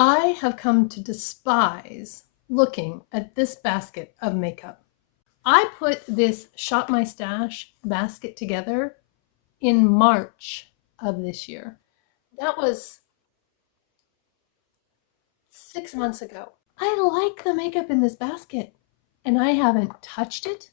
I have come to despise looking at this basket of makeup. I put this Shop My Stash basket together in March of this year. That was 6 months ago. I like the makeup in this basket, and I haven't touched it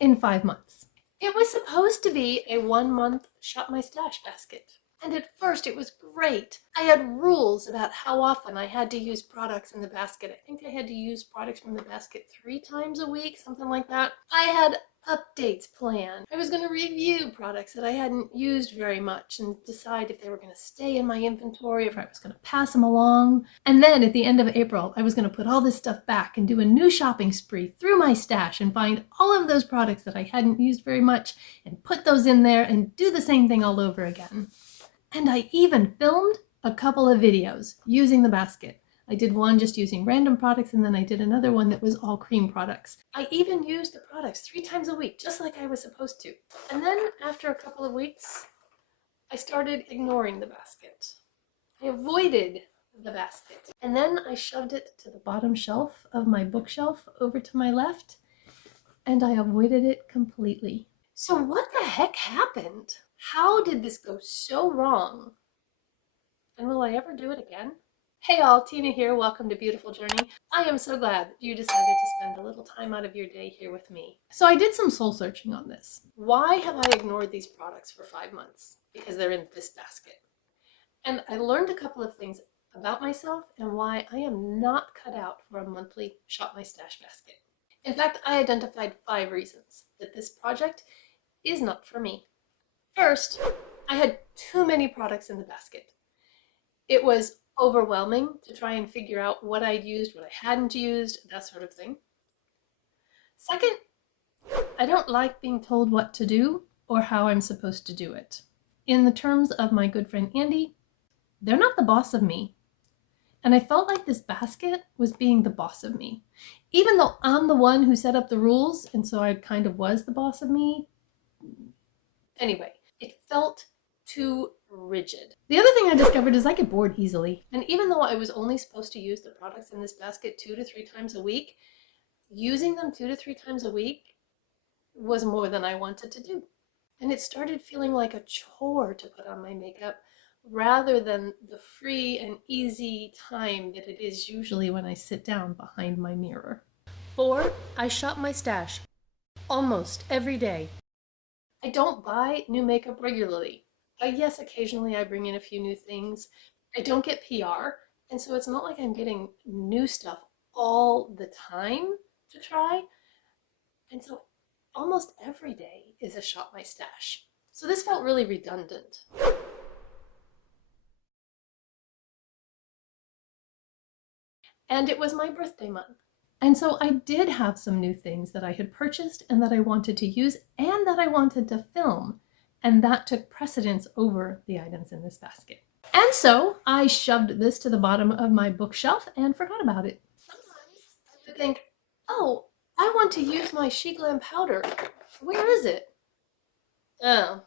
in 5 months. It was supposed to be a 1-month Shop My Stash basket. And at first it was great. I had rules about how often I had to use products in the basket. I think I had to use products from the basket 3 times a week, something like that. I had updates planned. I was going to review products that I hadn't used very much and decide if they were going to stay in my inventory, if I was going to pass them along. And then at the end of April, I was going to put all this stuff back and do a new shopping spree through my stash and find all of those products that I hadn't used very much and put those in there and do the same thing all over again. And I even filmed a couple of videos using the basket. I did one just using random products, and then I did another one that was all cream products. I even used the products 3 times a week, just like I was supposed to. And then after a couple of weeks, I started ignoring the basket. I avoided the basket. And then I shoved it to the bottom shelf of my bookshelf over to my left, and I avoided it completely. So what the heck happened? How did this go so wrong? And will I ever do it again? Hey all, Tina here. Welcome to Beautiful Journey. I am so glad that you decided to spend a little time out of your day here with me. So I did some soul searching on this. Why have I ignored these products for 5 months? Because they're in this basket. And I learned a couple of things about myself and why I am not cut out for a monthly Shop My Stash basket. In fact, I identified 5 reasons that this project is not for me. First, I had too many products in the basket. It was overwhelming to try and figure out what I'd used, what I hadn't used, that sort of thing. Second, I don't like being told what to do or how I'm supposed to do it. In the terms of my good friend Andy, they're not the boss of me. And I felt like this basket was being the boss of me. Even though I'm the one who set up the rules, and so I kind of was the boss of me. Anyway, it felt too rigid. The other thing I discovered is I get bored easily. And even though I was only supposed to use the products in this basket 2 to 3 times a week, using them 2 to 3 times a week was more than I wanted to do. And it started feeling like a chore to put on my makeup rather than the free and easy time that it is usually when I sit down behind my mirror. 4, I shop my stash almost every day. I don't buy new makeup regularly. Yes, occasionally I bring in a few new things. I don't get PR, and so it's not like I'm getting new stuff all the time to try. And so almost every day is a Shop My Stash. So this felt really redundant. And it was my birthday month. And so I did have some new things that I had purchased and that I wanted to use and that I wanted to film. And that took precedence over the items in this basket. And so I shoved this to the bottom of my bookshelf and forgot about it. Sometimes I would think, oh, I want to use my She Glam powder. Where is it? Oh,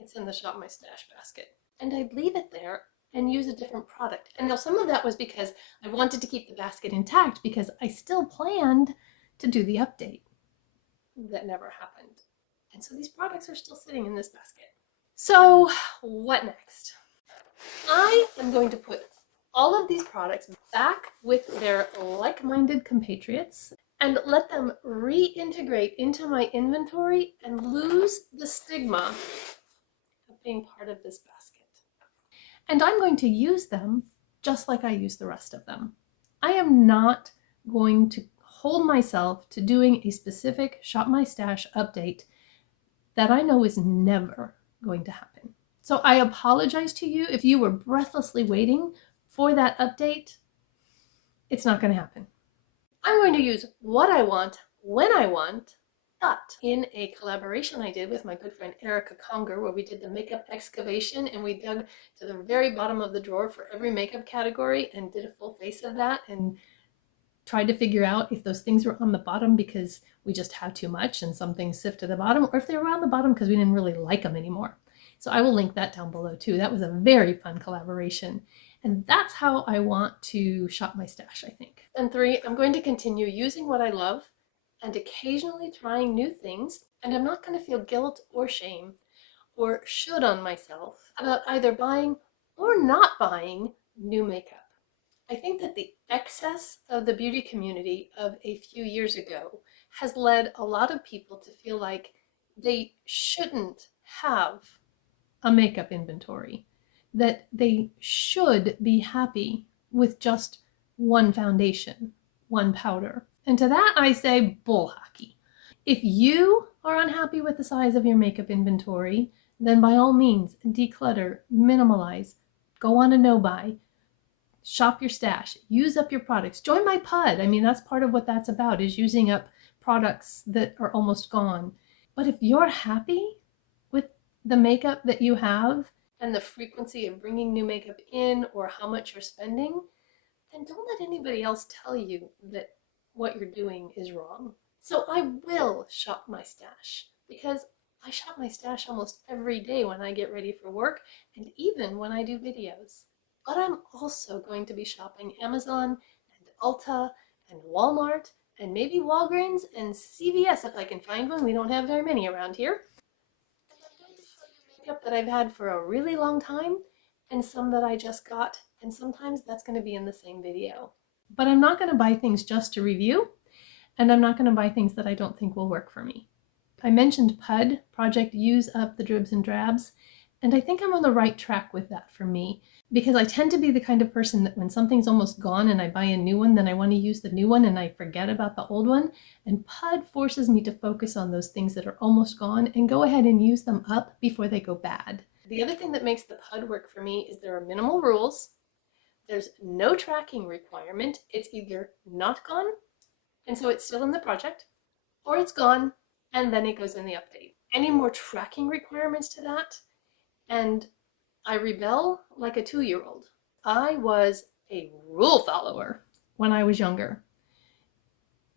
it's in the Shop My Stash basket. And I'd leave it there and use a different product. And now some of that was because I wanted to keep the basket intact because I still planned to do the update. That never happened. And so these products are still sitting in this basket. So what next? I am going to put all of these products back with their like-minded compatriots and let them reintegrate into my inventory and lose the stigma of being part of this basket. And I'm going to use them just like I use the rest of them. I am not going to hold myself to doing a specific Shop My Stash update that I know is never going to happen. So I apologize to you if you were breathlessly waiting for that update. It's not going to happen. I'm going to use what I want, when I want, but in a collaboration I did with my good friend Erica Conger, where we did the makeup excavation and we dug to the very bottom of the drawer for every makeup category and did a full face of that and tried to figure out if those things were on the bottom because we just have too much and some things sift to the bottom, or if they were on the bottom because we didn't really like them anymore. So I will link that down below too. That was a very fun collaboration. And that's how I want to shop my stash, I think. And 3, I'm going to continue using what I love and occasionally trying new things, and I'm not going to feel guilt or shame or should on myself about either buying or not buying new makeup. I think that the excess of the beauty community of a few years ago has led a lot of people to feel like they shouldn't have a makeup inventory, that they should be happy with just one foundation, one powder. And to that I say bull hockey. If you are unhappy with the size of your makeup inventory, then by all means declutter, minimalize, go on a no-buy, shop your stash, use up your products, join my PUD. I mean, that's part of what that's about, is using up products that are almost gone. But if you're happy with the makeup that you have and the frequency of bringing new makeup in or how much you're spending, then don't let anybody else tell you that what you're doing is wrong. So I will shop my stash because I shop my stash almost every day when I get ready for work and even when I do videos. But I'm also going to be shopping Amazon and Ulta and Walmart and maybe Walgreens and CVS if I can find one. We don't have very many around here. And I'm going to show you makeup that I've had for a really long time and some that I just got, and sometimes that's going to be in the same video. But I'm not going to buy things just to review, and I'm not going to buy things that I don't think will work for me. I mentioned PUD, Project Use Up the Dribs and Drabs, and I think I'm on the right track with that for me, because I tend to be the kind of person that when something's almost gone and I buy a new one, then I want to use the new one and I forget about the old one. And PUD forces me to focus on those things that are almost gone and go ahead and use them up before they go bad. The other thing that makes the PUD work for me is there are minimal rules. There's no tracking requirement. It's either not gone, and so it's still in the project, or it's gone, and then it goes in the update. Any more tracking requirements to that, and I rebel like a 2-year-old. I was a rule follower when I was younger.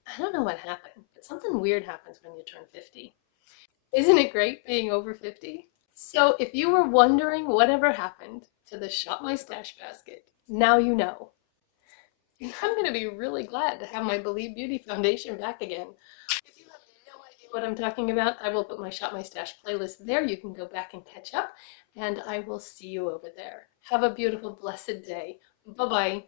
I don't know what happened, but something weird happens when you turn 50. Isn't it great being over 50? So if you were wondering whatever happened to the Shop My Stash basket, now you know. I'm going to be really glad to have my Believe Beauty foundation back again. If you have no idea what I'm talking about, I will put my Shop My Stash playlist there. You can go back and catch up, and I will see you over there. Have a beautiful, blessed day. Bye-bye.